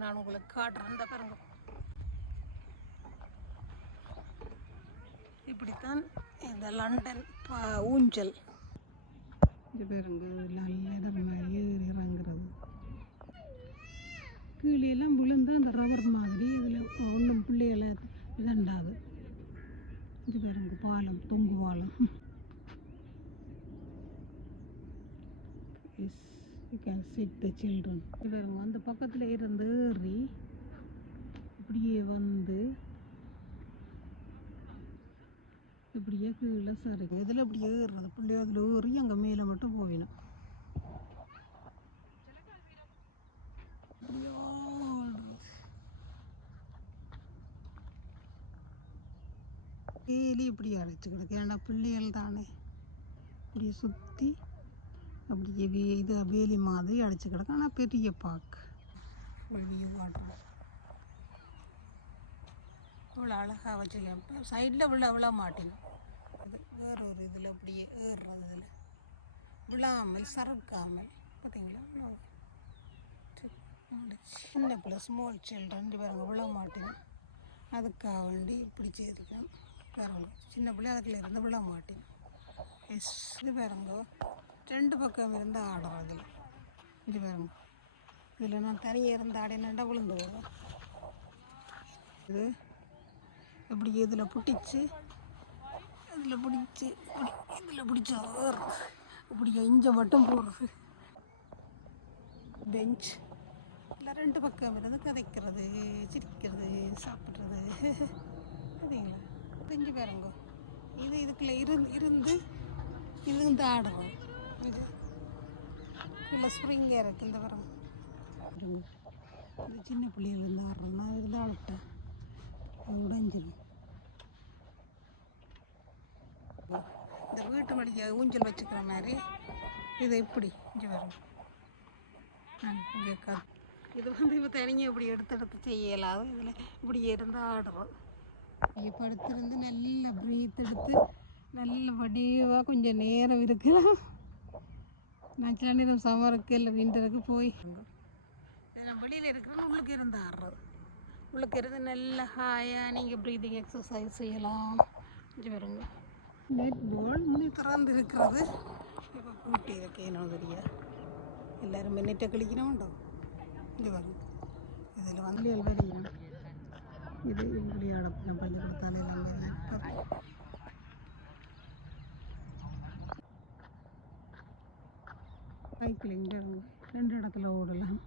நான் உங்களுக்கு காட்டுறேன். இந்த பாருங்க, இப்படித்தான் இந்த லண்டன் ஊஞ்சல். இது பாருங்க, நல்ல இடம் மாதிரி ஏறி இறங்குறது. கீழே எல்லாம் விழுந்து அந்த ரவர் மாதிரி இதில் ஒன்றும் பிள்ளைகளை இதண்டாது. இது பாருங்க, பாலம், தொங்கு பாலம். Yes, you can sit the children. இவங்க அந்த பக்கத்தில் இருந்து ஏறி இப்படியே வந்து இப்படியே கீழே சரி இதில் இப்படியே ஏறுறது. பிள்ளைய அதில் ஏறி அங்கே மேலே மட்டும் போயிடும். டெய்லி இப்படி அழைச்சி கிடக்கு. ஏன்னா பிள்ளைகள் தானே இப்படியே சுற்றி அப்படியே இது வேலி மாதிரி அடிச்சு கிடக்கு. ஆனால் பெரிய பார்க் வெளியே காட்டுறோம். இவ்வளோ அழகாக வச்சுருக்கேன். சைடில் விழ மாட்டேங்க. அது வேற ஒரு இதில் அப்படியே ஏறுறது. இதில் விழாமல் சறுக்காமல் பார்த்தீங்களா? சின்ன பிள்ளை ஸ்மால் சில்ட்ரன் பாருங்க விழ மாட்டேங்க. அதுக்காக வேண்டி இப்படி செய்திருக்கேன் பாருங்க. சின்ன பிள்ளை அதுக்குள்ள இருந்து விழ மாட்டேங்க. எஸ், இது பாருங்க, ரெண்டு பக்கம் இருந்து ஆடுறோம். இதில் இது பாருங்க, இதில் நான் தனியாக இருந்து ஆடினா விழுந்து போவேன். இது இப்படி இதில் பிடிச்சி இதில் பிடிச்சி இதில் பிடிச்சா இப்படி இஞ்சை மட்டும் போடுறது. பெஞ்ச் இல்லை, ரெண்டு பக்கம் இருந்து கதைக்கிறது, சிரிக்கிறது, சாப்பிட்றது. சரிங்களா? செஞ்சு பாருங்க. இது இதுக்குள்ளே இருந்து இருந்து ஆடுறோம். இது இல்லை ஸ்ப்ரிங்காக இருக்குது. இந்த பாருங்க, இந்த சின்ன பிள்ளைகள் இருந்து ஆடுறோம். நான் இருந்து ஆடிட்டேன், உடைஞ்சிடும். இந்த வீட்டு வழியாக ஊஞ்சல் வச்சுக்கிற மாதிரி இதை இப்படி இங்கே வரும். இங்கே இது வந்து இப்போ தனியாக இப்படி எடுத்து செய்யலாது. இதில் இப்படி இருந்து ஆடுறோம். இங்கே படுத்திருந்து நல்ல ப்ரீத் எடுத்து நல்ல வடிவாக கொஞ்சம் நேரம் இருக்கலாம். நான் சில நேரம் சம்மருக்கு இல்லை விண்டருக்கு போய் நான் வெளியில் இருக்கிறேன்னு உள்ளுக்கு இருந்து ஆடுறது. உள்ளுக்கு இருந்து நல்ல ஹாயாக நீங்கள் ப்ரீதிங் எக்ஸசைஸ் செய்யலாம். இங்கே வருங்க, நெட் பால் முன்னே திறந்து இருக்கிறது. இப்போ பூட்டி இருக்கேன். என்ன தெரியா, எல்லோரும் நெட்டை கழிக்கணும்டோ. இங்கே வரும், இதில் வந்து வரையும் இது இப்படி அடப்பின பஞ்சு கொடுத்தாலே எல்லாம் வரையும். சைக்கிளிங் ரெண்டு இடத்துல ஓடலாம்.